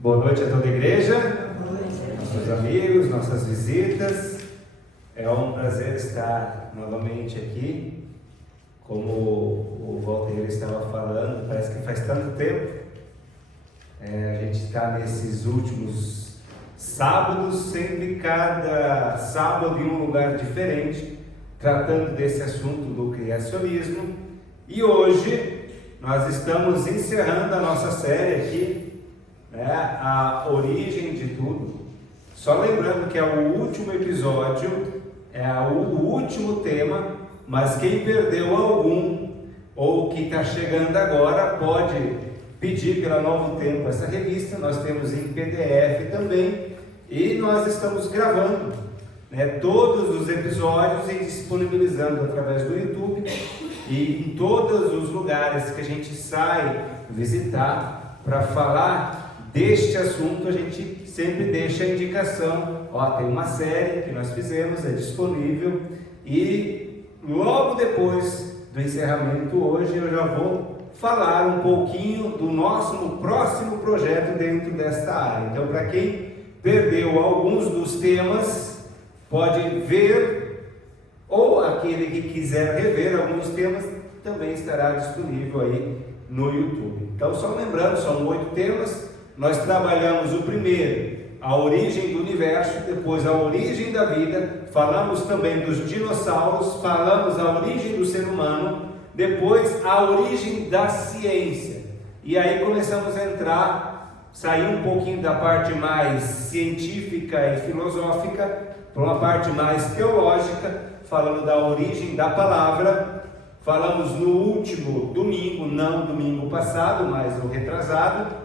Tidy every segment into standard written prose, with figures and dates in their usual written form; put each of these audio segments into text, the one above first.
Boa noite a toda a igreja, nossos amigos, nossas visitas. É um prazer estar novamente aqui. Como o Walter estava falando, parece que faz tanto tempo. A gente está nesses últimos sábados, sempre cada sábado em um lugar diferente, tratando desse assunto do criacionismo. E hoje nós estamos encerrando a nossa série aqui, a origem de tudo. Só lembrando que é o último episódio, o último tema, mas quem perdeu algum ou que está chegando agora pode pedir pela Novo Tempo essa revista. Nós temos em PDF também e nós estamos gravando todos os episódios e disponibilizando através do YouTube e em todos os lugares que a gente sai visitar para falar deste assunto. A gente sempre deixa a indicação, tem uma série que nós fizemos, é disponível, e logo depois do encerramento hoje eu já vou falar um pouquinho do nosso próximo projeto dentro desta área. Então, para quem perdeu alguns dos temas, pode ver, ou aquele que quiser rever alguns temas, também estará disponível aí no YouTube. Então, só lembrando, são 8 temas. Nós trabalhamos o primeiro, a origem do universo, depois a origem da vida, falamos também dos dinossauros, falamos a origem do ser humano, depois a origem da ciência. E aí começamos a entrar, sair um pouquinho da parte mais científica e filosófica, para uma parte mais teológica, falando da origem da palavra. Falamos no último domingo, não domingo passado, mas o retrasado,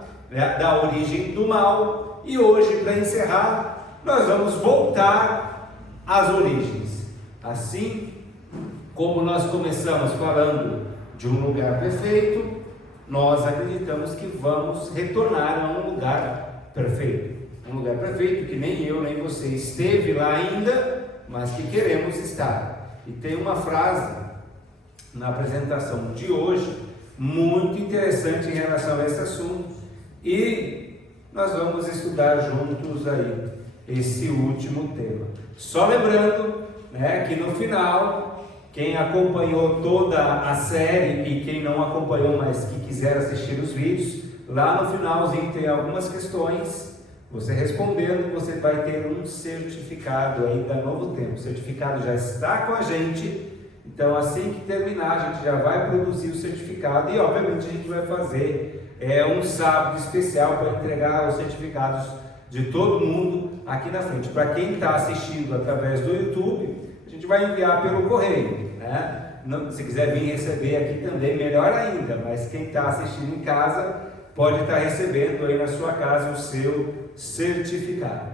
da origem do mal. E hoje, para encerrar, nós vamos voltar às origens. Assim como nós começamos falando de um lugar perfeito, nós acreditamos que vamos retornar a um lugar perfeito. Um lugar perfeito que nem eu nem você esteve lá ainda, mas que queremos estar. E tem uma frase na apresentação de hoje muito interessante em relação a esse assunto, e nós vamos estudar juntos aí esse último tema. Só lembrando, que no final, quem acompanhou toda a série e quem não acompanhou, mas que quiser assistir os vídeos, lá no finalzinho tem algumas questões. Você respondendo, você vai ter um certificado aí da Novo Tempo. O certificado já está com a gente. Então, assim que terminar, a gente já vai produzir o certificado e, obviamente, a gente vai fazer um sábado especial para entregar os certificados de todo mundo aqui na frente. Para quem está assistindo através do YouTube, a gente vai enviar pelo correio, se quiser vir receber aqui também, melhor ainda, mas quem está assistindo em casa pode estar recebendo aí na sua casa o seu certificado.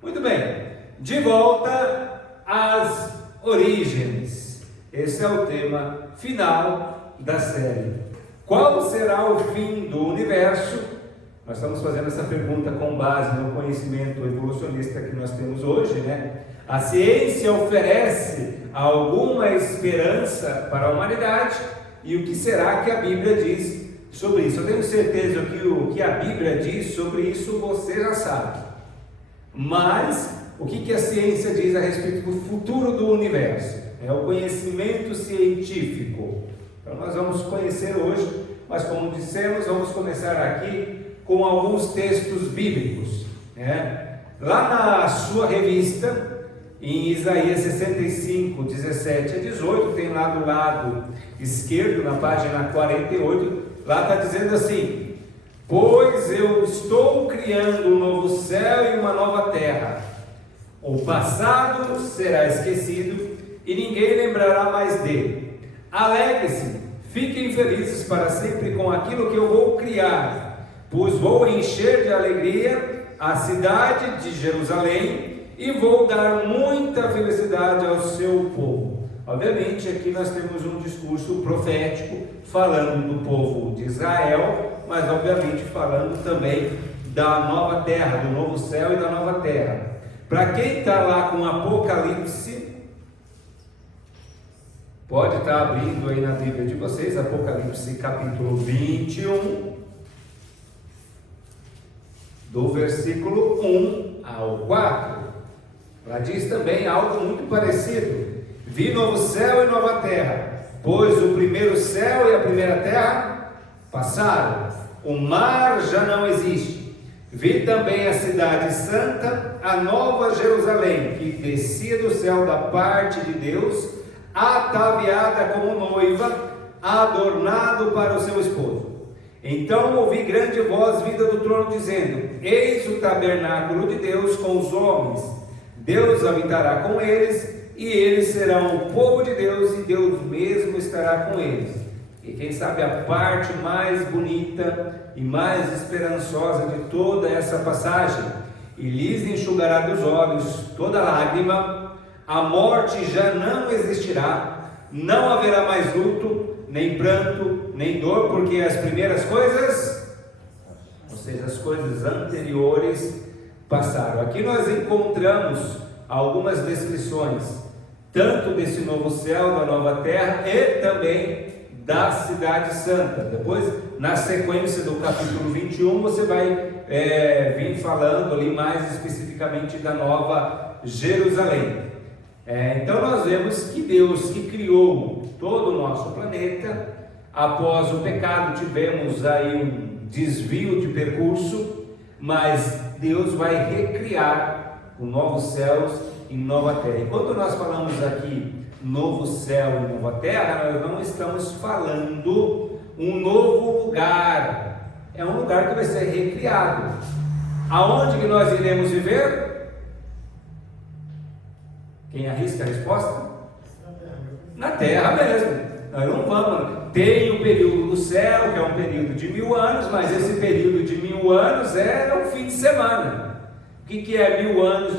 Muito bem, de volta às origens. Esse é o tema final da série. Qual será o fim do universo? Nós estamos fazendo essa pergunta com base no conhecimento evolucionista que nós temos hoje, A ciência oferece alguma esperança para a humanidade? E o que será que a Bíblia diz sobre isso? Eu tenho certeza que o que a Bíblia diz sobre isso você já sabe. Mas o que a ciência diz a respeito do futuro do universo? É o conhecimento científico. Então nós vamos conhecer hoje, mas como dissemos, vamos começar aqui com alguns textos bíblicos. Lá na sua revista, em Isaías 65, 17 a 18, tem lá do lado esquerdo, na página 48, lá está dizendo assim: pois eu estou criando um novo céu e uma nova terra. O passado será esquecido e ninguém lembrará mais dele. Alegre-se, fiquem felizes para sempre com aquilo que eu vou criar, pois vou encher de alegria a cidade de Jerusalém e vou dar muita felicidade ao seu povo. Obviamente aqui nós temos um discurso profético falando do povo de Israel, mas obviamente falando também da nova terra, do novo céu e da nova terra. Para quem está lá com Apocalipse, pode estar abrindo aí na Bíblia de vocês, Apocalipse capítulo 21, do versículo 1 ao 4. Lá diz também algo muito parecido: vi novo céu e nova terra, pois o primeiro céu e a primeira terra passaram, o mar já não existe. Vi também a cidade santa, a nova Jerusalém, que descia do céu da parte de Deus, ataviada como noiva, adornado para o seu esposo. Então ouvi grande voz vinda do trono dizendo: eis o tabernáculo de Deus com os homens, Deus habitará com eles, e eles serão o povo de Deus, e Deus mesmo estará com eles. E quem sabe a parte mais bonita e mais esperançosa de toda essa passagem: e lhes enxugará dos olhos toda lágrima, a morte já não existirá, não haverá mais luto, nem pranto, nem dor, porque as primeiras coisas, ou seja, as coisas anteriores, passaram. Aqui nós encontramos algumas descrições, tanto desse novo céu, da nova terra, e também da cidade santa. Depois, na sequência do capítulo 21, você vai vir falando ali mais especificamente da nova Jerusalém. Então nós vemos que Deus, que criou todo o nosso planeta, após o pecado tivemos aí um desvio de percurso, mas Deus vai recriar os novos céus e nova terra. E quando nós falamos aqui novo céu e nova terra, nós não estamos falando um novo lugar, é um lugar que vai ser recriado. Aonde que nós iremos viver? Quem arrisca a resposta? Na terra mesmo. Nós não vamos. Tem o período do céu, que é um período de 1000 anos, mas esse período de 1000 anos é um fim de semana. O que é 1000 anos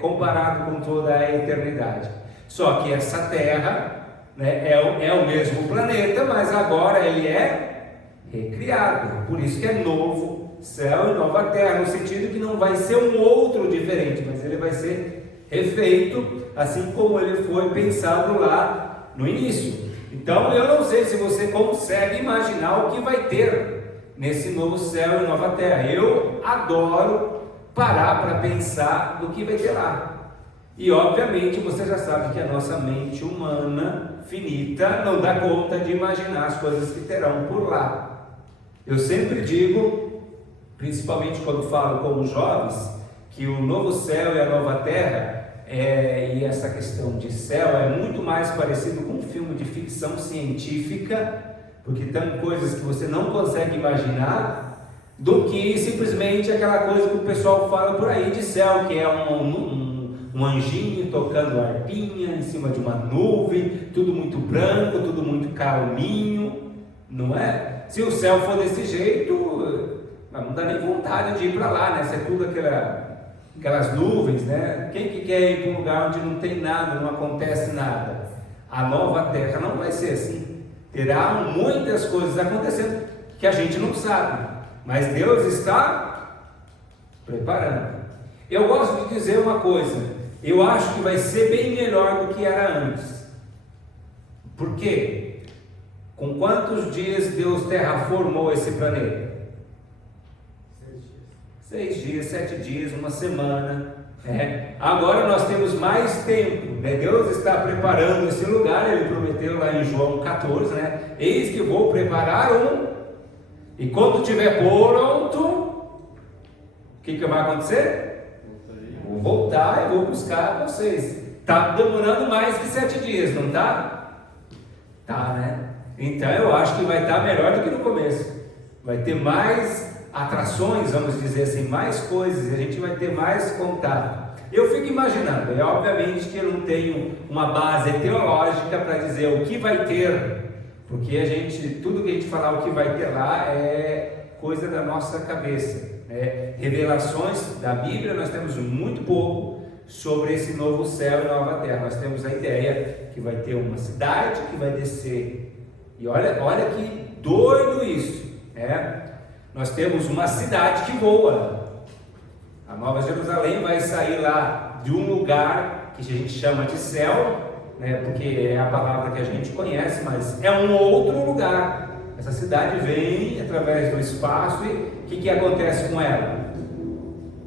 comparado com toda a eternidade? Só que essa terra, né, é o mesmo planeta, mas agora ele é recriado. Por isso que é novo céu e nova terra, no sentido que não vai ser um outro diferente, mas ele vai ser refeito, assim como ele foi pensado lá no início. Então eu não sei se você consegue imaginar o que vai ter nesse novo céu e nova terra. Eu adoro parar para pensar no que vai ter lá. E obviamente você já sabe que a nossa mente humana finita não dá conta de imaginar as coisas que terão por lá. Eu sempre digo, principalmente quando falo com os jovens, que o novo céu e a nova terra, e essa questão de céu é muito mais parecido com um filme de ficção científica, porque tem coisas que você não consegue imaginar, do que simplesmente aquela coisa que o pessoal fala por aí de céu, que é um anjinho tocando harpinha em cima de uma nuvem, tudo muito branco, tudo muito calminho, não é? Se o céu for desse jeito, não dá nem vontade de ir para lá, né? Se é tudo aquelas nuvens, né? Quem que quer ir para um lugar onde não tem nada, não acontece nada? A nova terra não vai ser assim. Terá muitas coisas acontecendo que a gente não sabe, mas Deus está preparando. Eu gosto de dizer uma coisa: eu acho que vai ser bem melhor do que era antes. Por quê? Com quantos dias Deus terraformou esse planeta? 6 dias, 7 dias, uma semana. Agora nós temos mais tempo, né? Deus está preparando esse lugar. Ele prometeu lá em João 14, né? Eis que vou preparar e quando estiver pronto, o que vai acontecer? Vou voltar e vou buscar vocês. Está demorando mais que 7 dias, não está? Tá, né? Então eu acho que vai estar melhor do que no começo. Vai ter mais atrações, vamos dizer assim, mais coisas, e a gente vai ter mais contato. Eu fico imaginando, obviamente que eu não tenho uma base teológica para dizer o que vai ter, porque tudo que a gente falar o que vai ter lá é coisa da nossa cabeça, né? Revelações da Bíblia nós temos muito pouco sobre esse novo céu e nova terra. Nós temos a ideia que vai ter uma cidade que vai descer, e olha que doido isso, né? Nós temos uma cidade que voa. A Nova Jerusalém vai sair lá de um lugar que a gente chama de céu, né, porque é a palavra que a gente conhece, mas é um outro lugar. Essa cidade vem através do espaço, e o que acontece com ela?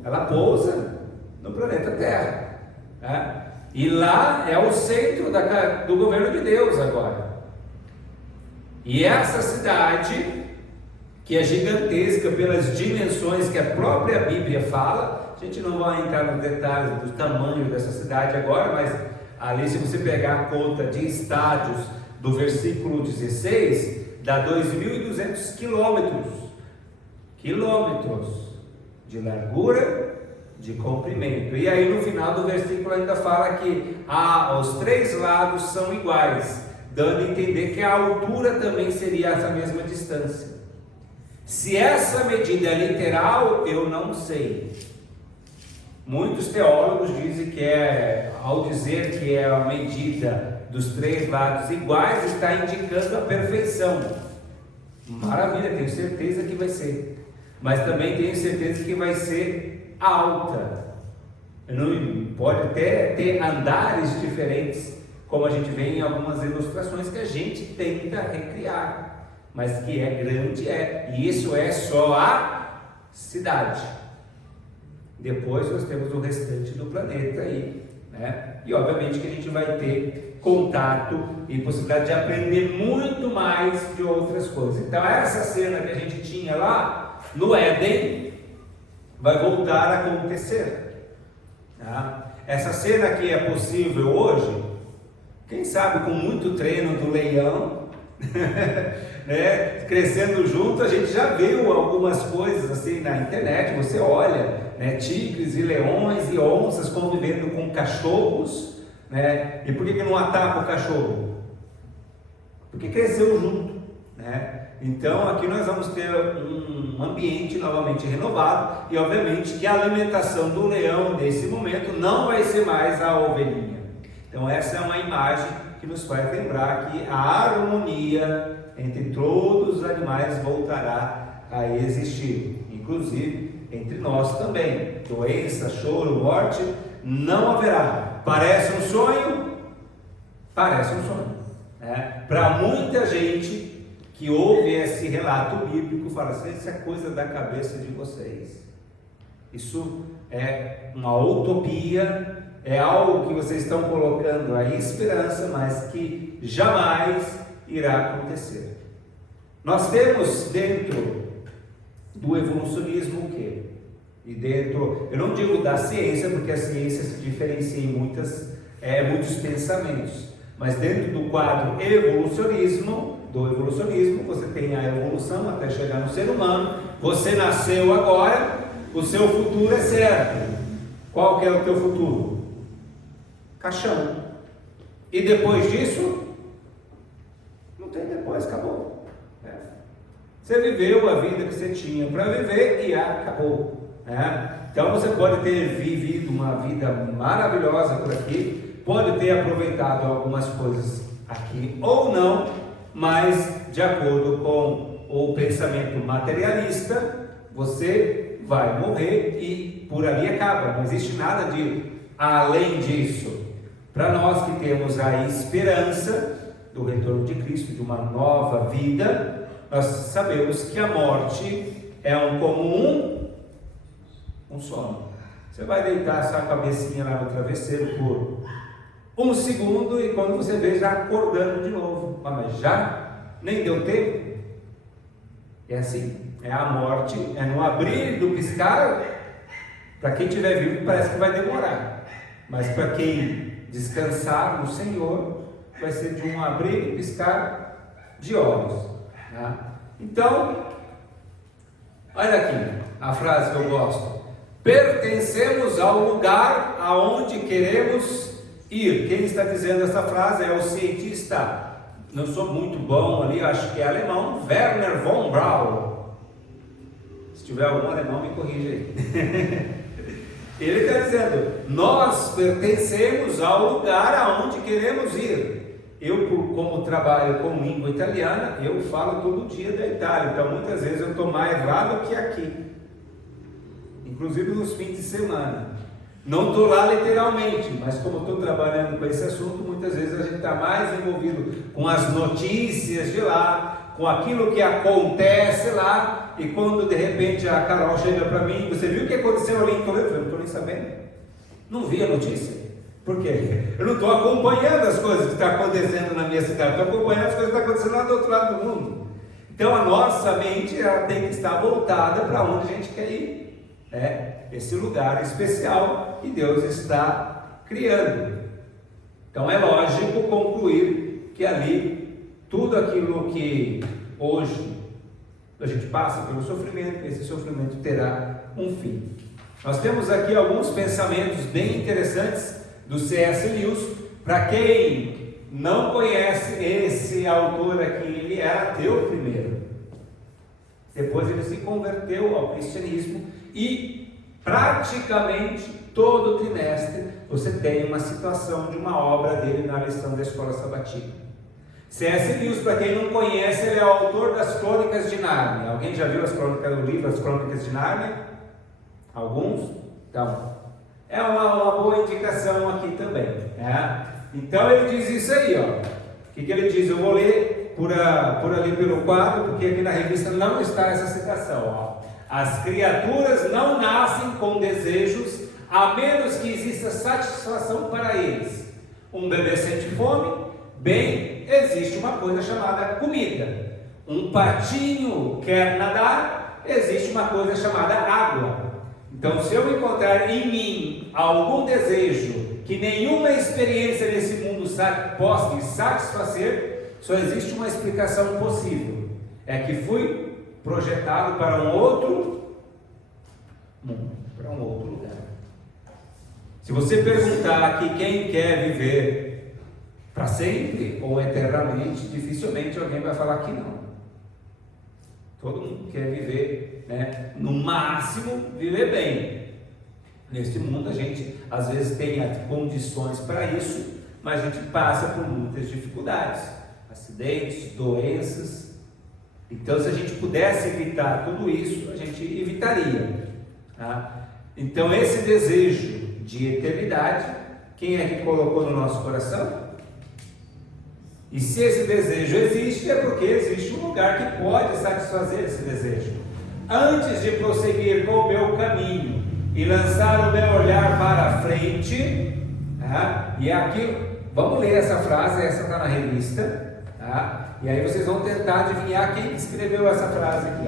ela pousa no planeta Terra, né? E lá é o centro do governo de Deus agora. E essa cidade, que é gigantesca pelas dimensões que a própria Bíblia fala, a gente não vai entrar nos detalhes do tamanho dessa cidade agora, mas ali, se você pegar a conta de estádios do versículo 16, dá 2.200 quilômetros de largura, de comprimento. E aí no final do versículo ainda fala que os três lados são iguais, dando a entender que a altura também seria essa mesma distância. Se essa medida é literal, eu não sei. Muitos teólogos dizem que ao dizer que é a medida dos três lados iguais, está indicando a perfeição. Maravilha, tenho certeza que vai ser. Mas também tenho certeza que vai ser alta. Não, pode até ter andares diferentes, como a gente vê em algumas ilustrações que a gente tenta recriar. Mas que é grande, e isso é só a cidade. Depois nós temos o restante do planeta aí, né? E obviamente que a gente vai ter contato e possibilidade de aprender muito mais de outras coisas. Então essa cena que a gente tinha lá no Éden vai voltar a acontecer, tá? Essa cena que é possível hoje, quem sabe com muito treino do leão, né? Crescendo junto, a gente já viu algumas coisas assim na internet. Você olha, né? Tigres e leões e onças convivendo com cachorros, né? E por que não ataca o cachorro? Porque cresceu junto, né? Então aqui nós vamos ter um ambiente novamente renovado, e obviamente que a alimentação do leão nesse momento não vai ser mais a ovelhinha. Então essa é uma imagem que nos faz lembrar que a harmonia entre todos os animais voltará a existir, inclusive entre nós também. Doença, choro, morte não haverá. Parece um sonho? Parece um sonho, né? Para muita gente que ouve esse relato bíblico, fala assim: isso é coisa da cabeça de vocês, isso é uma utopia, é algo que vocês estão colocando aí esperança, mas que jamais irá acontecer. Nós temos dentro do evolucionismo o quê? E dentro, eu não digo da ciência, porque a ciência se diferencia em muitos pensamentos, mas dentro do quadro do evolucionismo, você tem a evolução até chegar no ser humano. Você nasceu agora, o seu futuro é certo. Qual que é o teu futuro? Caixão. E depois disso, não tem depois, acabou. Você viveu a vida que você tinha para viver e acabou, né? Então você pode ter vivido uma vida maravilhosa por aqui, pode ter aproveitado algumas coisas aqui ou não, mas de acordo com o pensamento materialista, você vai morrer e por ali acaba. Não existe nada de além disso. Para nós que temos a esperança do retorno de Cristo, de uma nova vida, nós sabemos que a morte é como um sono. Você vai deitar sua cabecinha lá no travesseiro por um segundo e quando você vê, já acordando de novo. Mas já nem deu tempo. É assim, é a morte, é no abrir do piscar. Para quem estiver vivo parece que vai demorar, mas para quem descansar no Senhor, vai ser de um abrir e piscar de olhos, né? Então, olha aqui a frase que eu gosto: pertencemos ao lugar aonde queremos ir. Quem está dizendo essa frase é o cientista, não sou muito bom ali, acho que é alemão, Werner von Braun. Se tiver algum alemão, me corrija aí. Ele está dizendo: nós pertencemos ao lugar aonde queremos ir. Eu, como trabalho com língua italiana, eu falo todo dia da Itália, então muitas vezes eu estou mais lá do que aqui, inclusive nos fins de semana. Não estou lá literalmente, mas como estou trabalhando com esse assunto, muitas vezes a gente está mais envolvido com as notícias de lá, com aquilo que acontece lá, e quando de repente a Carol chega para mim, você viu o que aconteceu ali em Toledo? Eu não estou nem sabendo, não vi a notícia. Por quê? Eu não estou acompanhando as coisas que estão acontecendo na minha cidade, estou acompanhando as coisas que estão acontecendo lá do outro lado do mundo. Então a nossa mente, ela tem que estar voltada para onde a gente quer ir, esse lugar especial que Deus está criando. Então é lógico concluir que ali, tudo aquilo que hoje a gente passa pelo sofrimento, esse sofrimento terá um fim. Nós temos aqui alguns pensamentos bem interessantes do C.S. Lewis. Para quem não conhece esse autor aqui, ele era ateu primeiro, depois ele se converteu ao cristianismo, e praticamente todo trimestre você tem uma citação de uma obra dele na lição da escola sabatina. C.S. Lewis, para quem não conhece, ele é o autor das Crônicas de Nárnia. Alguém já viu o livro As Crônicas de Nárnia? Alguns? Então, é uma boa indicação aqui também, Então ele diz isso aí, ó. O que ele diz? Eu vou ler por ali pelo quadro, porque aqui na revista não está essa citação, ó. As criaturas não nascem com desejos, a menos que exista satisfação para eles. Um bebê sente fome, bem, existe uma coisa chamada comida. Um patinho quer nadar, existe uma coisa chamada água. Então, se eu encontrar em mim algum desejo que nenhuma experiência nesse mundo possa me satisfazer, só existe uma explicação possível: é que fui projetado para um outro mundo, para um outro lugar. Se você perguntar aqui quem quer viver para sempre ou eternamente, dificilmente alguém vai falar que não. Todo mundo quer viver, no máximo, viver bem. Neste mundo a gente às vezes tem condições para isso, mas a gente passa por muitas dificuldades, acidentes, doenças. Então, se a gente pudesse evitar tudo isso, a gente evitaria, Então, esse desejo de eternidade, quem é que colocou no nosso coração? E se esse desejo existe, é porque existe um lugar que pode satisfazer esse desejo. Antes de prosseguir com o meu caminho e lançar o meu olhar para a frente, e aqui, vamos ler essa frase, essa está na revista, e aí vocês vão tentar adivinhar quem escreveu essa frase aqui,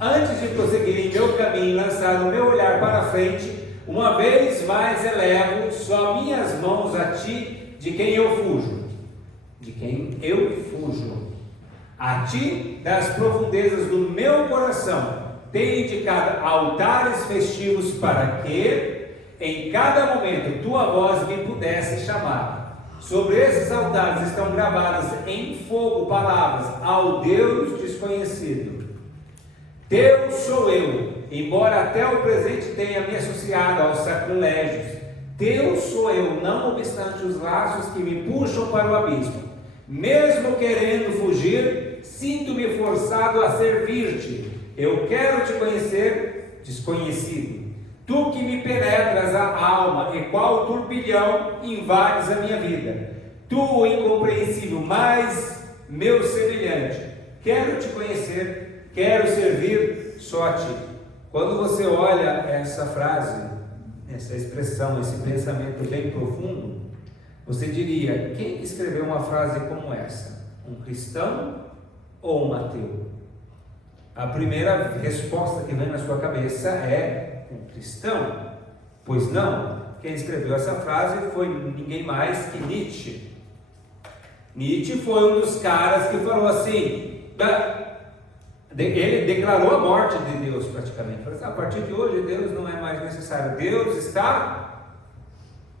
Antes de prosseguir em meu caminho e lançar o meu olhar para a frente, uma vez mais elevo só minhas mãos a ti, de quem eu fujo. A ti, das profundezas do meu coração, tenho indicado altares festivos para que, em cada momento, tua voz me pudesse chamar. Sobre esses altares estão gravadas em fogo palavras ao Deus desconhecido. Deus sou eu, embora até o presente tenha me associado aos sacrilégios. Deus sou eu, não obstante os laços que me puxam para o abismo. Mesmo querendo fugir, sinto-me forçado a servir-te. Eu quero te conhecer, desconhecido. Tu que me penetras a alma, e qual turbilhão invades a minha vida. Tu, o incompreensível, mas meu semelhante. Quero te conhecer, quero servir só a ti. Quando você olha essa frase, essa expressão, esse pensamento bem profundo, você diria: quem escreveu uma frase como essa? Um cristão ou um ateu? A primeira resposta que vem na sua cabeça é um cristão. Pois não, quem escreveu essa frase foi ninguém mais que Nietzsche. Nietzsche foi um dos caras que falou assim, ele declarou a morte de Deus praticamente. Falou assim: a partir de hoje Deus não é mais necessário, Deus está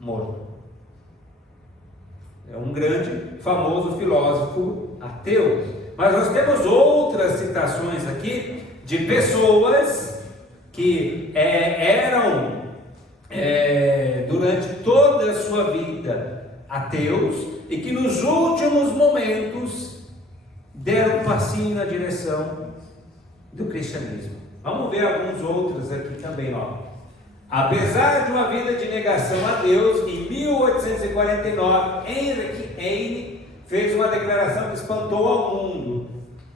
morto. É um grande, famoso filósofo ateu. Mas nós temos outras citações aqui de pessoas que eram durante toda a sua vida ateus e que nos últimos momentos deram um passinho na direção do cristianismo. Vamos ver alguns outros aqui também, Apesar de uma vida de negação a Deus, em 1849, Heinrich Heine fez uma declaração que espantou ao mundo.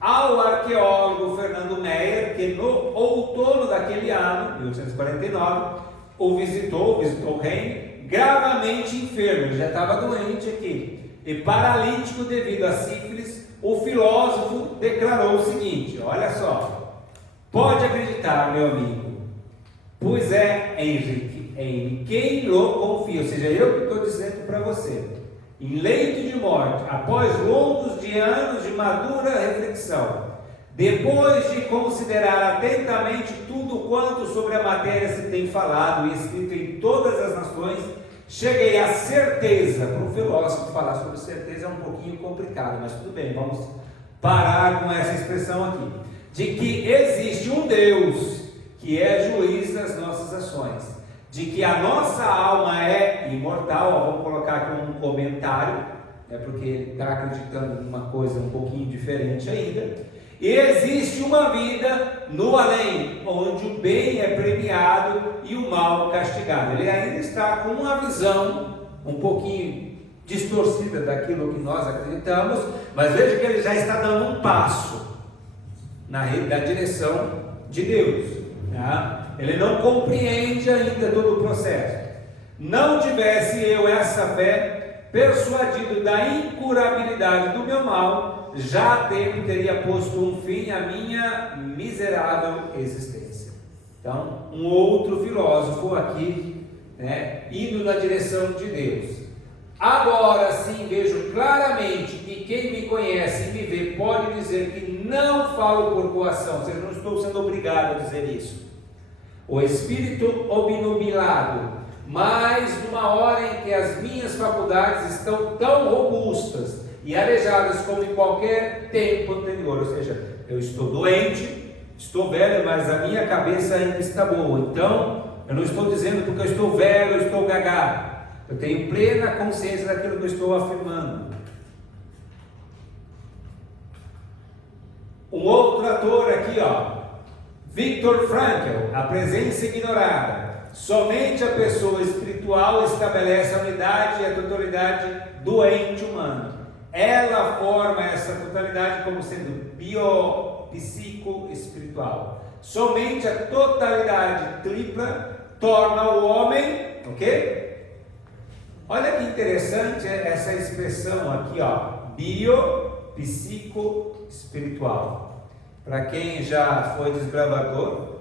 ao arqueólogo Fernando Meyer, que no outono daquele ano, 1849, o visitou o reino, gravamente enfermo, ele já estava doente aqui, e paralítico devido a sífilis. O filósofo declarou o seguinte: olha só, pode acreditar, meu amigo, pois é em quem lhe confio, ou seja, eu que estou dizendo para você, em leito de morte, após longos anos de madura reflexão, depois de considerar atentamente tudo quanto sobre a matéria se tem falado e escrito em todas as nações, cheguei à certeza. Para um filósofo falar sobre certeza é um pouquinho complicado, mas tudo bem, vamos parar com essa expressão aqui, de que existe um Deus que é juiz das nossas ações, de que a nossa alma é imortal. Vamos colocar aqui um comentário, porque ele está acreditando em uma coisa um pouquinho diferente ainda. E existe uma vida no além, onde o bem é premiado e o mal castigado. Ele ainda está com uma visão um pouquinho distorcida daquilo que nós acreditamos, mas veja que ele já está dando um passo na direção de Deus. Ele não compreende ainda todo o processo. Não tivesse eu essa fé, persuadido da incurabilidade do meu mal, já há tempo teria posto um fim à minha miserável existência. Então, um outro filósofo aqui, indo na direção de Deus. Agora sim vejo claramente que quem me conhece e me vê pode dizer que não falo por coação, ou seja, não estou sendo obrigado a dizer isso. O espírito obnubilado, mas numa hora em que as minhas faculdades estão tão robustas e arejadas como em qualquer tempo anterior, ou seja, eu estou doente, estou velho, mas a minha cabeça ainda está boa. Então, eu não estou dizendo porque eu estou velho, eu estou gaga. Eu tenho plena consciência daquilo que eu estou afirmando. Um outro ator aqui, Viktor Frankl, A Presença Ignorada. Somente a pessoa espiritual estabelece a unidade e a totalidade do ente humano. Ela forma essa totalidade como sendo biopsico-espiritual. Somente a totalidade tripla torna o homem, ok? Olha que interessante essa expressão aqui, biopsico-espiritual. Para quem já foi desbravador,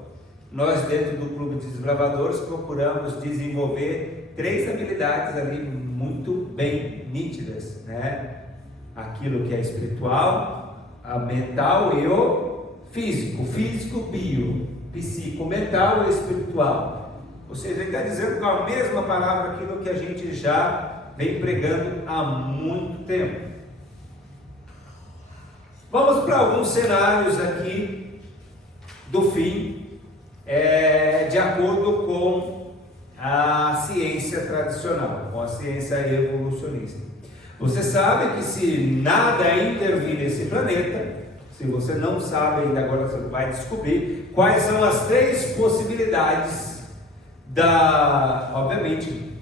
nós dentro do clube de desbravadores procuramos desenvolver 3 habilidades ali muito bem nítidas, Aquilo que é espiritual, a mental e o físico. Físico, bio, psico, mental e espiritual. Ou seja, ele está dizendo com a mesma palavra aquilo que a gente já vem pregando há muito tempo. Vamos para alguns cenários aqui do fim, de acordo com a ciência tradicional, com a ciência evolucionista. Você sabe que se nada intervir nesse planeta, se você não sabe ainda, agora você vai descobrir quais são as 3 possibilidades obviamente,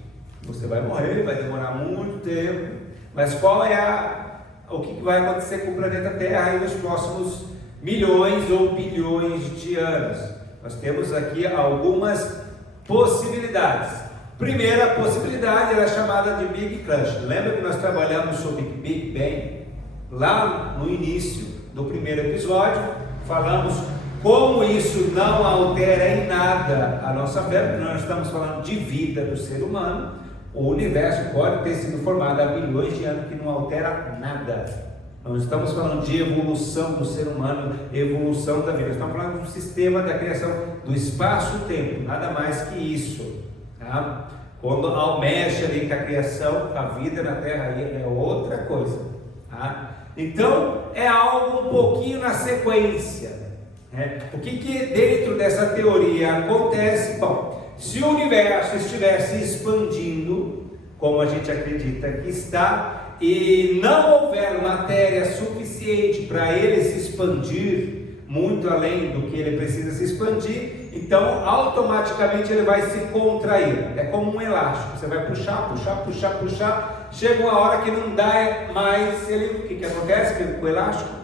você vai morrer, vai demorar muito tempo, mas qual é o que vai acontecer com o planeta Terra nos próximos milhões ou bilhões de anos? Nós temos aqui algumas possibilidades. Primeira possibilidade é chamada de Big Crunch. Lembra que nós trabalhamos sobre Big Bang? Lá no início do primeiro episódio, falamos como isso não altera em nada a nossa fé, porque nós estamos falando de vida do ser humano. O universo pode ter sido formado há bilhões de anos que não altera nada. Nós estamos falando de evolução do ser humano, evolução da vida. Nós estamos falando do sistema da criação do espaço-tempo, nada mais que isso. Tá? Quando mexe ali com a criação, a vida na Terra aí é outra coisa. Tá? Então, é algo um pouquinho na sequência. O que dentro dessa teoria acontece? Bom, se o universo estivesse expandindo, como a gente acredita que está, e não houver matéria suficiente para ele se expandir muito além do que ele precisa se expandir, então automaticamente ele vai se contrair. É como um elástico, você vai puxar, chega uma hora que não dá mais, o que acontece com o elástico?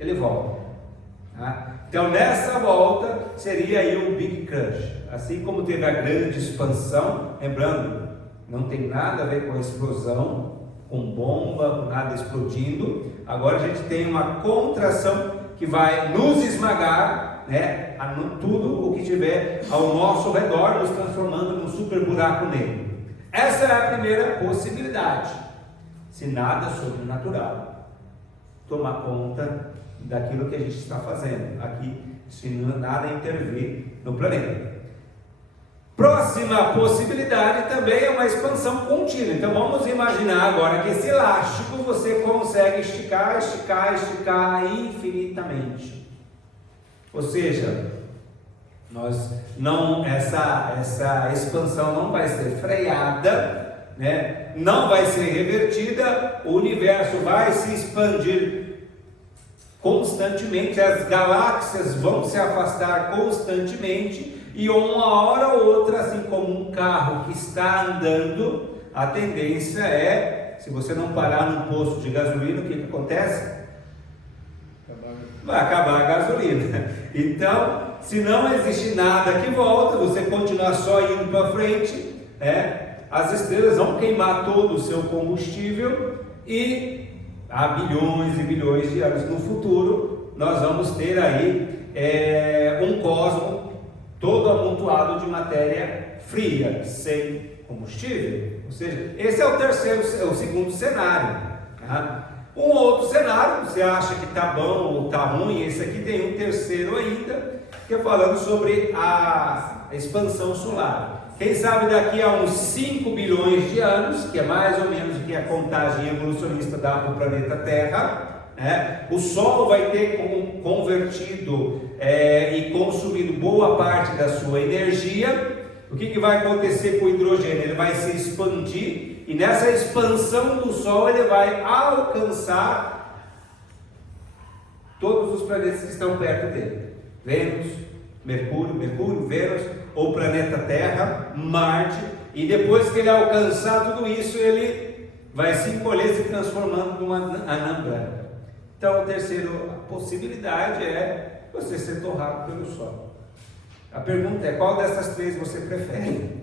ele volta. Tá? Então nessa volta seria aí o Big Crunch. Assim como teve a grande expansão, lembrando, não tem nada a ver com a explosão, com bomba, com nada explodindo. Agora a gente tem uma contração que vai nos esmagar, né? Tudo o que tiver ao nosso redor, nos transformando num super buraco negro. Essa é a primeira possibilidade, se nada sobrenatural tomar conta daquilo que a gente está fazendo aqui, se nada intervir no planeta. Próxima possibilidade também é uma expansão contínua. Então vamos imaginar agora que esse elástico você consegue esticar infinitamente. Ou seja, essa expansão não vai ser freada, né? Não vai ser revertida, o universo vai se expandir constantemente, as galáxias vão se afastar constantemente, e uma hora ou outra, assim como um carro que está andando, a tendência é, se você não parar num posto de gasolina, o que acontece? Vai acabar a gasolina. Então, se não existe nada que volta, você continuar só indo para frente, né? As estrelas vão queimar todo o seu combustível e há bilhões e bilhões de anos no futuro nós vamos ter aí um cosmos todo amontoado de matéria fria, sem combustível. Ou seja, esse é o segundo cenário. Tá? Um outro cenário, você acha que está bom ou está ruim, esse aqui tem um terceiro ainda, que é falando sobre a expansão solar. Quem sabe daqui a uns 5 bilhões de anos, que é mais ou menos o que a contagem evolucionista dá para o planeta Terra, né? O Sol vai ter convertido e consumido boa parte da sua energia. O que vai acontecer com o hidrogênio? Ele vai se expandir, e nessa expansão do Sol ele vai alcançar todos os planetas que estão perto dele: Vênus, Mercúrio, Vênus, ou planeta Terra, Marte, e depois que ele alcançar tudo isso, ele vai se encolher, se transformando numa anã branca. Então a terceira possibilidade é você ser torrado pelo Sol. A pergunta é: qual dessas três você prefere?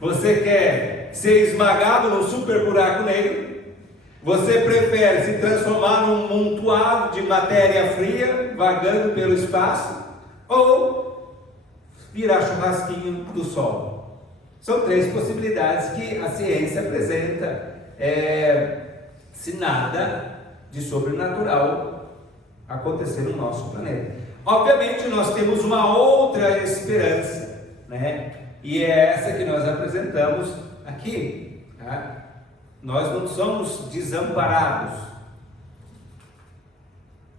Você quer ser esmagado num super buraco negro? Você prefere se transformar num montoado de matéria fria vagando pelo espaço? Ou virar churrasquinho do Sol? São três possibilidades que a ciência apresenta, se nada de sobrenatural acontecer no nosso planeta. Obviamente nós temos uma outra esperança, né? E é essa que nós apresentamos aqui, tá? Nós não somos desamparados.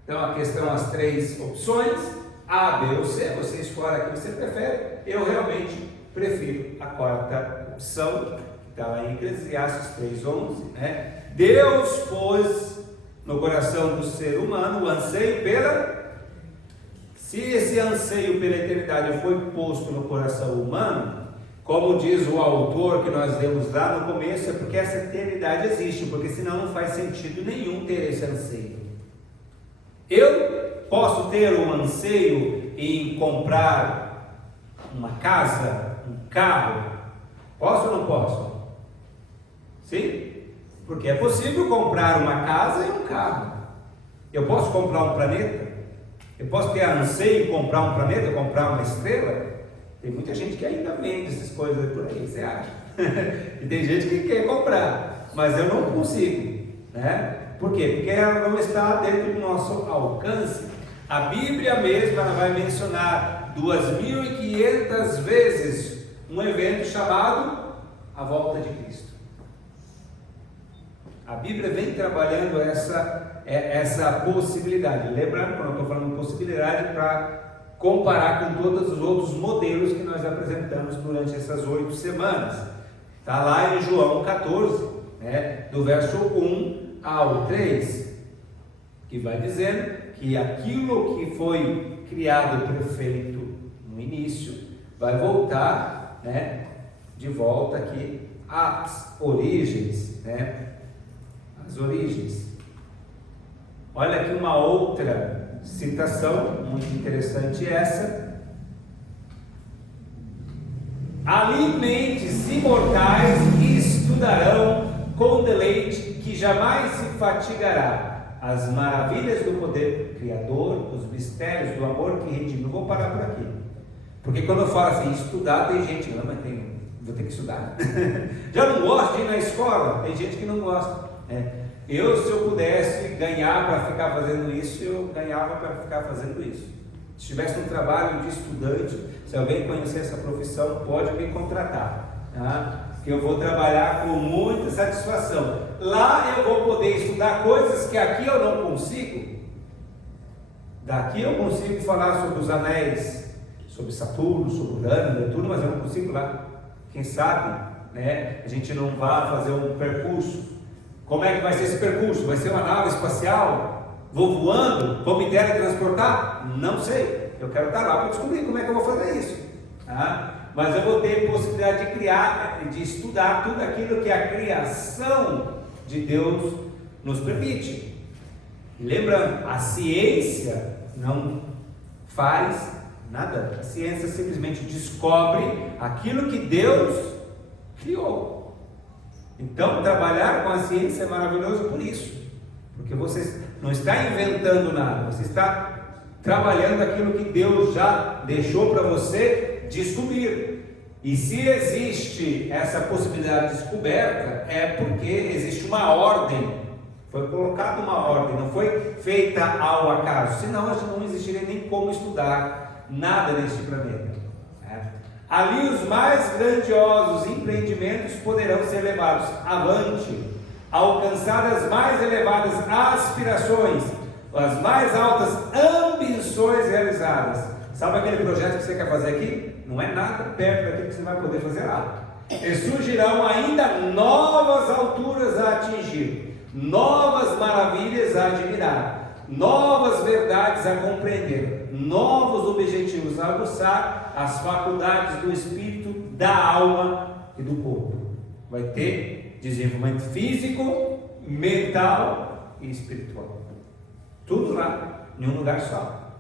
Então a questão, as três opções, A, B ou C, você escolhe a que você prefere. Eu realmente prefiro a quarta opção, que está lá em Eclesiastes 3:11, né? Deus pôs no coração do ser humano o anseio se esse anseio pela eternidade foi posto no coração humano, como diz o autor que nós lemos lá no começo, é porque essa eternidade existe, porque senão não faz sentido nenhum ter esse anseio. Eu posso ter um anseio em comprar uma casa, um carro? Posso ou não posso? Sim? Porque é possível comprar uma casa e um carro. Eu posso comprar um planeta? Eu posso ter anseio em comprar um planeta, comprar uma estrela? Tem muita gente que ainda vende essas coisas por aí, você acha? E tem gente que quer comprar, mas eu não consigo, né? Por quê? Porque ela não está dentro do nosso alcance. A Bíblia mesma ela vai mencionar 2.500 vezes um evento chamado a volta de Cristo. A Bíblia vem trabalhando essa possibilidade. Lembrando, quando eu estou falando possibilidade, para comparar com todos os outros modelos que nós apresentamos durante essas 8 semanas. Está lá em João 14, né, do verso 1 ao 3, que vai dizendo que aquilo que foi criado perfeito no início vai voltar, né, de volta aqui às origens, né? As origens. Olha aqui uma outra citação, muito interessante essa. Alimente-se imortais e estudarão com deleite, que jamais se fatigará, as maravilhas do poder criador, os mistérios do amor que redime. Eu vou parar por aqui, porque quando eu falo assim, estudar, tem gente, não, mas vou ter que estudar. Já não gosto de ir na escola, tem gente que não gosta. Se eu pudesse ganhar para ficar fazendo isso, eu ganhava para ficar fazendo isso. Se tivesse um trabalho de estudante, se alguém conhecer essa profissão, pode me contratar, tá? Que eu vou trabalhar com muita satisfação. Lá eu vou poder estudar coisas que aqui eu não consigo. Daqui eu consigo falar sobre os anéis, sobre Saturno, sobre Urano, Netuno, mas eu não consigo lá. Quem sabe, né, a gente não vai fazer um percurso. Como é que vai ser esse percurso? Vai ser uma nave espacial? Vou voando? Vou me teletransportar? Não sei. Eu quero estar lá para descobrir como é que eu vou fazer isso. Tá? Mas eu vou ter possibilidade de criar, de estudar tudo aquilo que a criação de Deus nos permite. Lembrando, a ciência não faz nada. A ciência simplesmente descobre aquilo que Deus criou. Então, trabalhar com a ciência é maravilhoso por isso, porque você não está inventando nada, você está trabalhando aquilo que Deus já deixou para você descobrir. E se existe essa possibilidade de descoberta, é porque existe uma ordem, foi colocada uma ordem, não foi feita ao acaso, senão a gente não existiria nem como estudar nada neste planeta. Ali os mais grandiosos empreendimentos poderão ser levados avante, alcançar as mais elevadas aspirações, as mais altas ambições realizadas. Sabe aquele projeto que você quer fazer aqui? Não é nada perto daquilo que você vai poder fazer lá. E surgirão ainda novas alturas a atingir, novas maravilhas a admirar, novas verdades a compreender, novos objetivos a aguçar, as faculdades do espírito, da alma e do corpo. Vai ter desenvolvimento físico, mental e espiritual. Tudo lá, em um lugar só.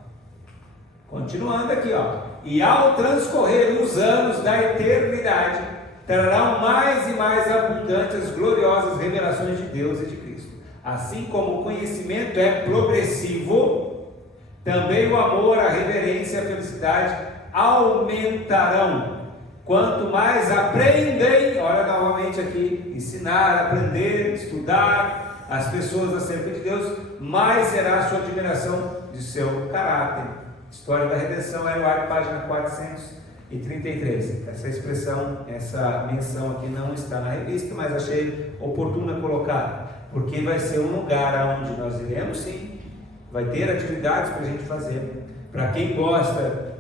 Continuando aqui, e ao transcorrer os anos da eternidade, trarão mais e mais abundantes as gloriosas revelações de Deus e de Cristo. Assim como o conhecimento é progressivo, também o amor, a reverência e a felicidade aumentarão. Quanto mais aprendem, olha novamente aqui, ensinar, aprender, estudar as pessoas acerca de Deus, mais será a sua admiração de seu caráter. História da Redenção, Eloy, página 433. Essa expressão, essa menção aqui não está na revista, mas achei oportuna colocar, porque vai ser um lugar onde nós iremos, sim, vai ter atividades para a gente fazer. Para quem gosta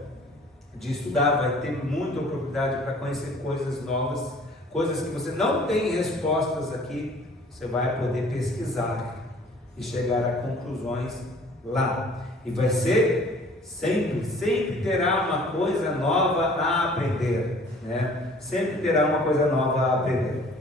de estudar, vai ter muita oportunidade para conhecer coisas novas, coisas que você não tem respostas aqui, você vai poder pesquisar e chegar a conclusões lá. E vai ser sempre terá uma coisa nova a aprender, né? Sempre terá uma coisa nova a aprender.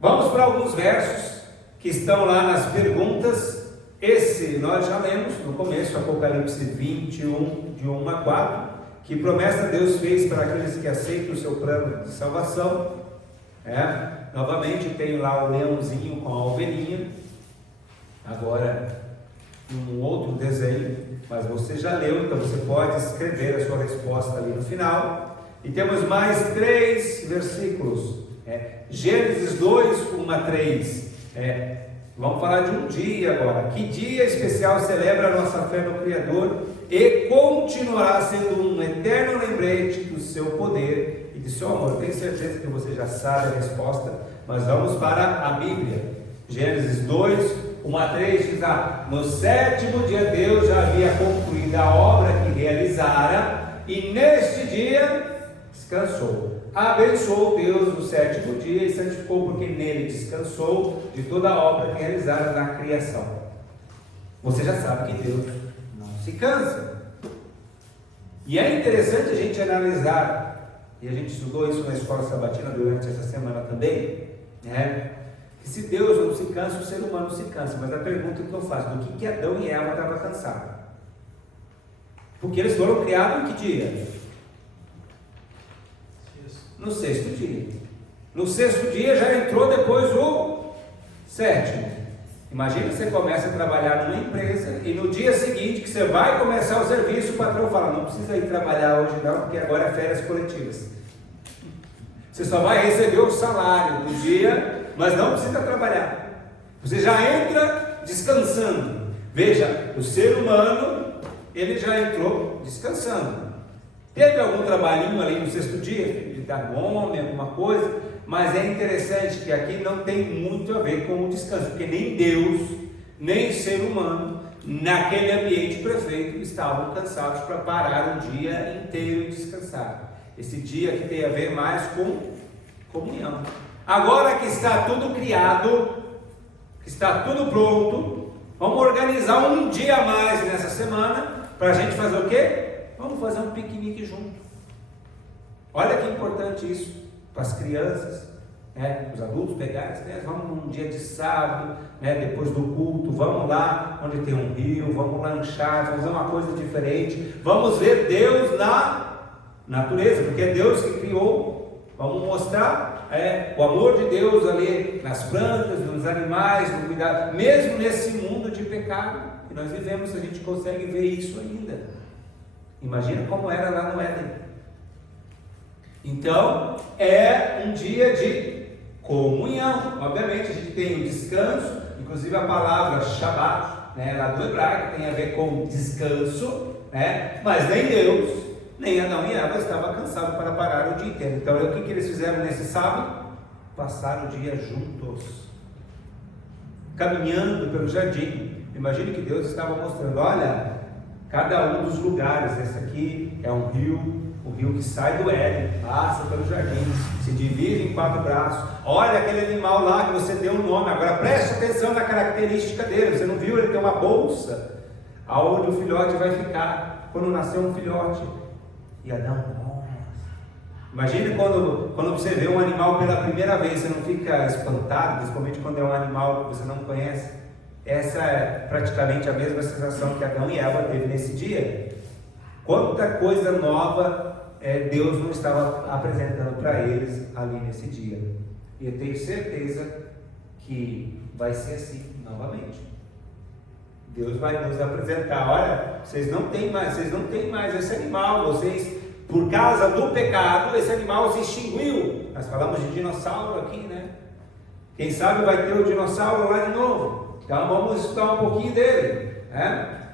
Vamos para alguns versos que estão lá nas perguntas. Esse nós já lemos no começo, Apocalipse 21, de 1 a 4, que promessa Deus fez para aqueles que aceitam o seu plano de salvação. Novamente tem lá o leãozinho com a ovelhinha, agora um outro desenho, mas você já leu, então você pode escrever a sua resposta ali no final. E temos mais 3 versículos, Gênesis 2, 1 a 3, vamos falar de um dia agora. Que dia especial celebra a nossa fé no Criador e continuará sendo um eterno lembrete do seu poder e do seu amor. Tenho certeza que você já sabe a resposta, mas vamos para a Bíblia. Gênesis 2, 1 a 3 diz: no 7º dia Deus já havia concluído a obra que realizara e neste dia descansou. Abençoou Deus o 7º dia e santificou, porque nele descansou de toda a obra que realizara na criação. Você já sabe que Deus não se cansa. E é interessante a gente analisar, e a gente estudou isso na escola sabatina durante essa semana também, Que se Deus não se cansa, o ser humano se cansa. Mas a pergunta que eu faço, do que Adão e Eva estavam cansados? Porque eles foram criados em que dia? No sexto dia. No sexto dia já entrou depois o sétimo. Imagina que você começa a trabalhar numa empresa e no dia seguinte que você vai começar o serviço, o patrão fala, não precisa ir trabalhar hoje não, porque agora é férias coletivas. Você só vai receber o salário do dia, mas não precisa trabalhar. Você já entra descansando. Veja, o ser humano, ele já entrou descansando. Teve algum trabalhinho ali no sexto dia, de dar nome, alguma coisa, mas é interessante que aqui não tem muito a ver com o descanso, porque nem Deus, nem o ser humano, naquele ambiente perfeito, estavam cansados para parar um dia inteiro e descansar. Esse dia que tem a ver mais com comunhão. Agora que está tudo criado, que está tudo pronto, vamos organizar um dia a mais nessa semana, para a gente fazer o quê? Vamos fazer um piquenique junto. Olha que importante isso para as crianças, né? Os adultos pegarem as crianças, vamos num dia de sábado, né? Depois do culto, vamos lá onde tem um rio, vamos lanchar, vamos fazer uma coisa diferente, vamos ver Deus na natureza, porque é Deus que criou. Vamos mostrar o amor de Deus ali nas plantas, nos animais, no cuidado, mesmo nesse mundo de pecado que nós vivemos, a gente consegue ver isso ainda. Imagina como era lá no Éden. Então, é um dia de comunhão. Obviamente, a gente tem o descanso, inclusive a palavra Shabbat, né, lá do hebraico, tem a ver com descanso, né, mas nem Deus, nem Adão e Eva estavam cansados para parar o dia inteiro. Então, o que eles fizeram nesse sábado? Passaram o dia juntos, caminhando pelo jardim. Imagine que Deus estava mostrando, olha, cada um dos lugares, esse aqui é um rio, o rio que sai do Éden, passa pelo jardim, se divide em 4 braços. Olha aquele animal lá que você deu o nome, agora preste atenção na característica dele. Você não viu? Ele tem uma bolsa aonde o filhote vai ficar quando nascer um filhote. E Adão, nossa. Imagine quando você vê um animal pela primeira vez, você não fica espantado, principalmente quando é um animal que você não conhece. Essa é praticamente a mesma sensação que Adão e Eva teve nesse dia. Quanta coisa nova Deus não estava apresentando para eles ali nesse dia. E eu tenho certeza que vai ser assim novamente. Deus vai nos apresentar, olha, vocês não têm mais esse animal, vocês, por causa do pecado, esse animal se extinguiu. Nós falamos de dinossauro aqui, né? Quem sabe vai ter o dinossauro lá de novo. Então vamos estudar um pouquinho dele, né?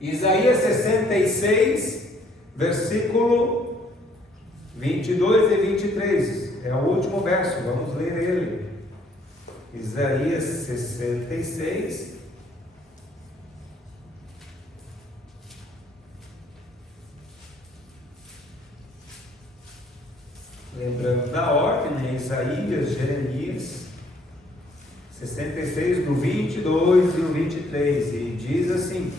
Isaías 66, versículo 22 e 23, é o último verso, vamos ler ele. Isaías 66, lembrando da ordem, né? Isaías, Jeremias 66, do 22 e o 23, e diz assim: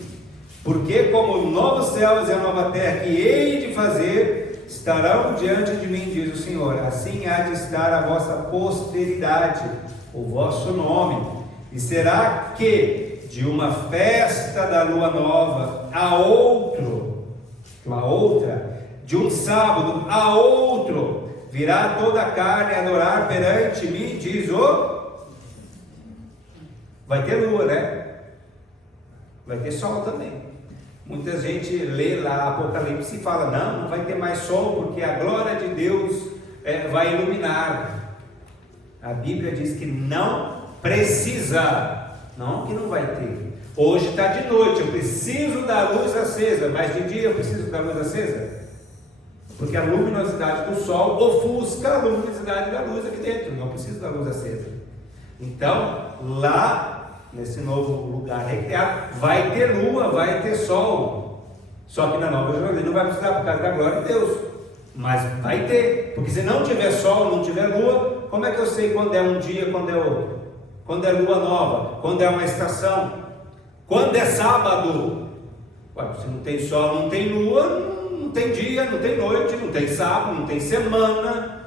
porque como novos céus e a nova terra que hei de fazer estarão diante de mim, diz o Senhor, assim há de estar a vossa posteridade, o vosso nome, e será que de uma festa da lua nova a outra, de um sábado a outro, virá toda a carne adorar perante mim, diz o... Vai ter lua, né? Vai ter sol também. Muita gente lê lá Apocalipse e fala, não vai ter mais sol, porque a glória de Deus vai iluminar. A Bíblia diz que não precisa, não que não vai ter. Hoje está de noite, eu preciso da luz acesa, mas de dia eu preciso da luz acesa? Porque a luminosidade do sol ofusca a luminosidade da luz aqui dentro, não preciso da luz acesa. Então, lá nesse novo lugar recriado, vai ter lua, vai ter sol. Só que na Nova Jerusalém não vai precisar por causa da glória de Deus. Mas vai ter, porque se não tiver sol, não tiver lua, como é que eu sei quando é um dia, quando é outro? Quando é lua nova, quando é uma estação, quando é sábado? Ué, se não tem sol, não tem lua, não tem dia, não tem noite, não tem sábado, não tem semana.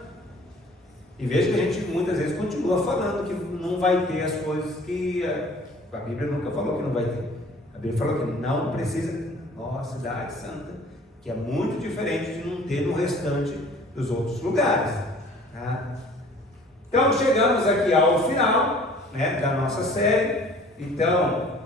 E veja que a gente muitas vezes continua falando que não vai ter as coisas que a Bíblia nunca falou que não vai ter. A Bíblia falou que não precisa, nossa, cidade santa, que é muito diferente de não ter no restante dos outros lugares. Tá? Então chegamos aqui ao final, né, da nossa série. Então,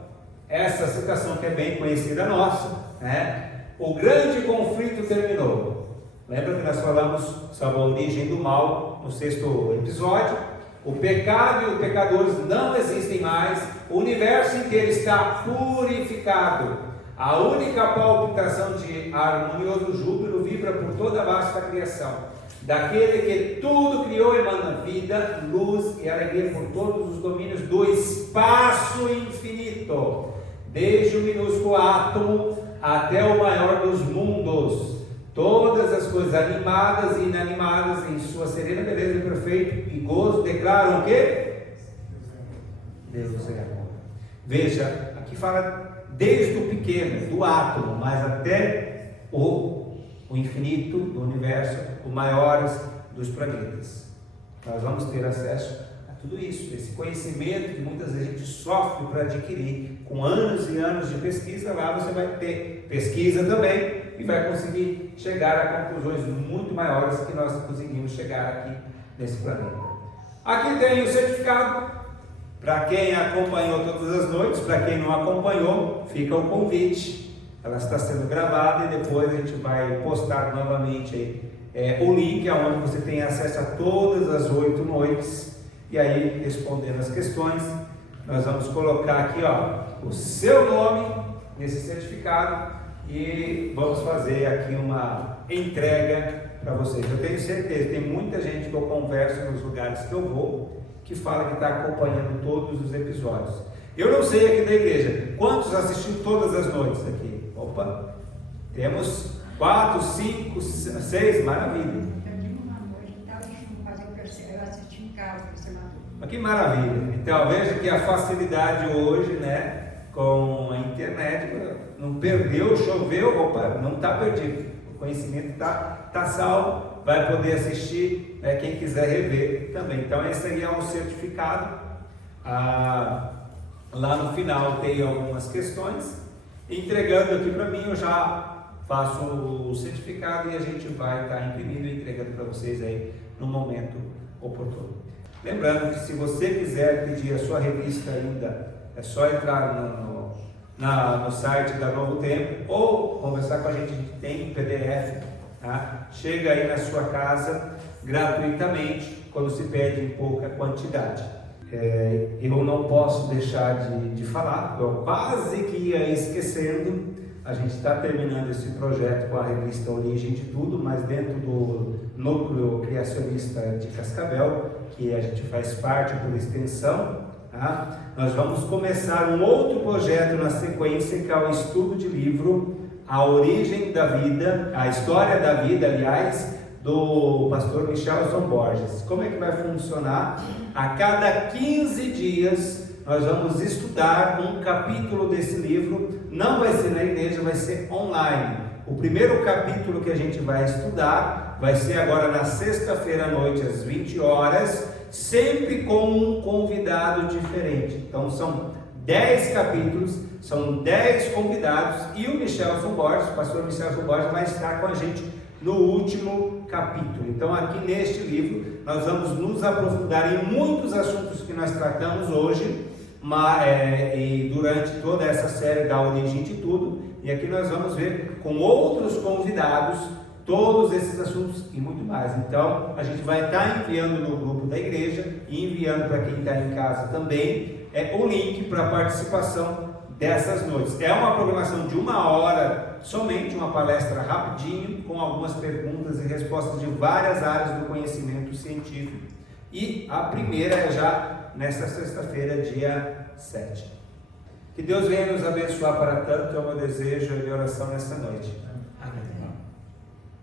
essa citação que é bem conhecida nossa, né? O grande conflito terminou. Lembra que nós falamos sobre a origem do mal no 6º episódio? O pecado e os pecadores não existem mais, o universo inteiro está purificado. A única palpitação de harmonioso júbilo vibra por toda a vasta criação. Daquele que tudo criou emana vida, luz e alegria por todos os domínios do espaço infinito, desde o minúsculo átomo até o maior dos mundos. Todas as coisas animadas e inanimadas em sua serena beleza e perfeito e gozo declaram o quê? Deus é amor. Veja, aqui fala desde o pequeno, do átomo, mas até o infinito do universo, os maiores dos planetas. Nós vamos ter acesso a tudo isso, esse conhecimento que muitas vezes a gente sofre para adquirir. Com anos e anos de pesquisa, lá você vai ter pesquisa também e vai conseguir chegar a conclusões muito maiores que nós conseguimos chegar aqui nesse planeta. Aqui tem o certificado. Para quem acompanhou todas as noites, para quem não acompanhou, fica o convite. Ela está sendo gravada e depois a gente vai postar novamente aí, o link onde você tem acesso a todas as 8 noites. E aí, respondendo as questões, nós vamos colocar aqui, ó, o seu nome nesse certificado e vamos fazer aqui uma entrega para vocês. Eu tenho certeza, tem muita gente que eu converso nos lugares que eu vou, que fala que está acompanhando todos os episódios. Eu não sei aqui da igreja, quantos assistiu todas as noites aqui? Opa, temos 4, 5, 6, maravilha. Mas que maravilha. Então veja que a facilidade hoje, né, com a internet, não perdeu, choveu, opa, não está perdido. O conhecimento está salvo, vai poder assistir, né, quem quiser rever também. Então esse aí é um certificado. Lá no final tem algumas questões. Entregando aqui para mim, eu já faço o certificado e a gente vai estar imprimindo e entregando para vocês aí no momento oportuno. Lembrando que se você quiser pedir a sua revista ainda, é só entrar no site da Novo Tempo ou conversar com a gente tem PDF, tá? Chega aí na sua casa gratuitamente quando se pede em pouca quantidade. Eu não posso deixar de falar, eu quase que ia esquecendo. A gente está terminando esse projeto com a revista Origem de Tudo, mas dentro do núcleo criacionista de Cascavel, que a gente faz parte por extensão, tá? Nós vamos começar um outro projeto na sequência, que é o estudo de livro A Origem da Vida, a História da Vida, aliás, do pastor Michelson Borges. Como é que vai funcionar? A cada 15 dias nós vamos estudar um capítulo desse livro. Não vai ser na igreja, vai ser online. O primeiro capítulo que a gente vai estudar vai ser agora na sexta-feira à noite, às 20 horas, sempre com um convidado diferente. Então são 10 capítulos, são 10 convidados e o Michelson Borges, o pastor Michelson Borges, vai estar com a gente no último capítulo. Então aqui neste livro nós vamos nos aprofundar em muitos assuntos que nós tratamos hoje, e durante toda essa série da Origem de Tudo, e aqui nós vamos ver com outros convidados todos esses assuntos e muito mais. Então a gente vai estar enviando no grupo da igreja e enviando para quem está em casa também o link para a participação dessas noites. É uma programação de 1 hora somente, uma palestra rapidinho com algumas perguntas e respostas de várias áreas do conhecimento científico, e a primeira é já nesta sexta-feira, dia 7. Que Deus venha nos abençoar para tanto, é o meu desejo e minha oração nesta noite.